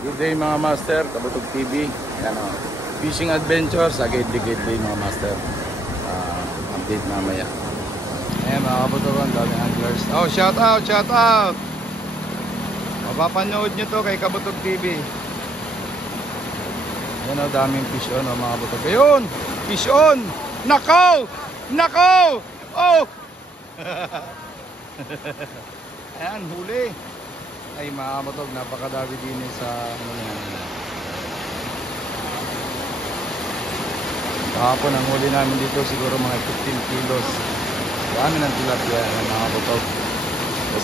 Good day mga master, Kabutog TV. Yan o. Fishing adventure sa Gidli-Gidli mga master. Update mamaya. Ayan mga Kabutogan, daming anglers. Oh, shout out, shout out. Mapapanood nyo to kay Kabutog TV. Yan o, daming fish on o mga Kabutog. Ayun, fish on. Nakaw, nakaw. Oh. Ayan, huli. Ay mga Kabutog, napakadami din sa kahapon ang huli namin dito siguro mga 15 kilos. Dami ng tilapia mga Kabutog.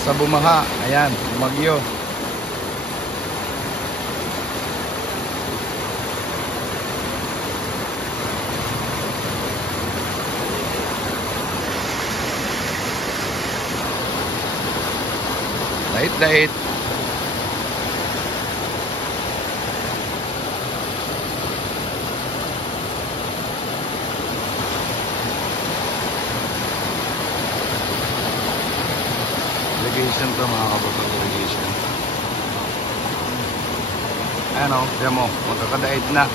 Sa bumaha, ayan, umagyo. Lait-lait. Irrigation to mga Kabutog, irrigation. Ayan o, tiyan mo, magkakadait na.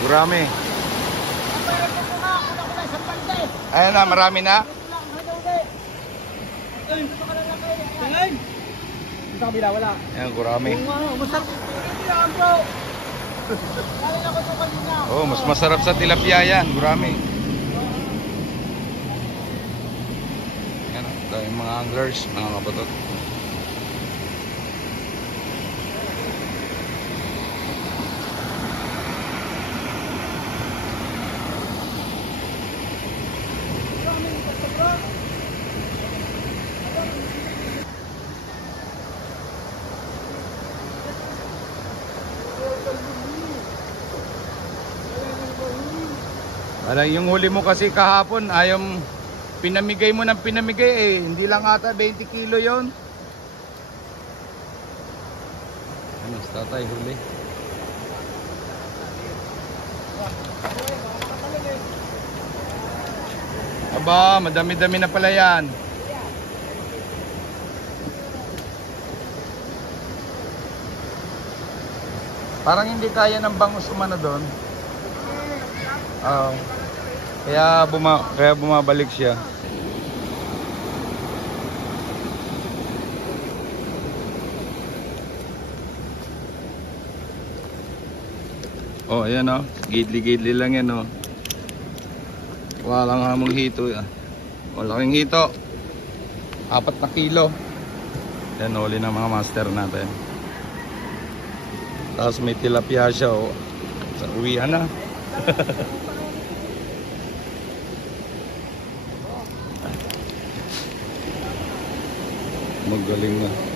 Gurami. Ayan na, marami na. Ayan, gurami. Oh, mas masarap sa tilapia yan, gurami. Ayan, daming mga anglers, mga Kabutot. Alam, yung huli mo kasi kahapon, pinamigay mo ng pinamigay eh. Hindi lang ata 20 kilo yon. Ano, tatay huli. Aba, madami-dami na pala yan. Parang hindi kaya ng bangus umano doon. Kaya bumabalik siya. Oh, ayan oh. Gidli-gidli lang yan oh. Walang hamong hito. Malaking hito. 4 na kilo. Yan, huli ng mga master natin. Tapos may tilapia siya oh. Sa uwian na. Magaling na.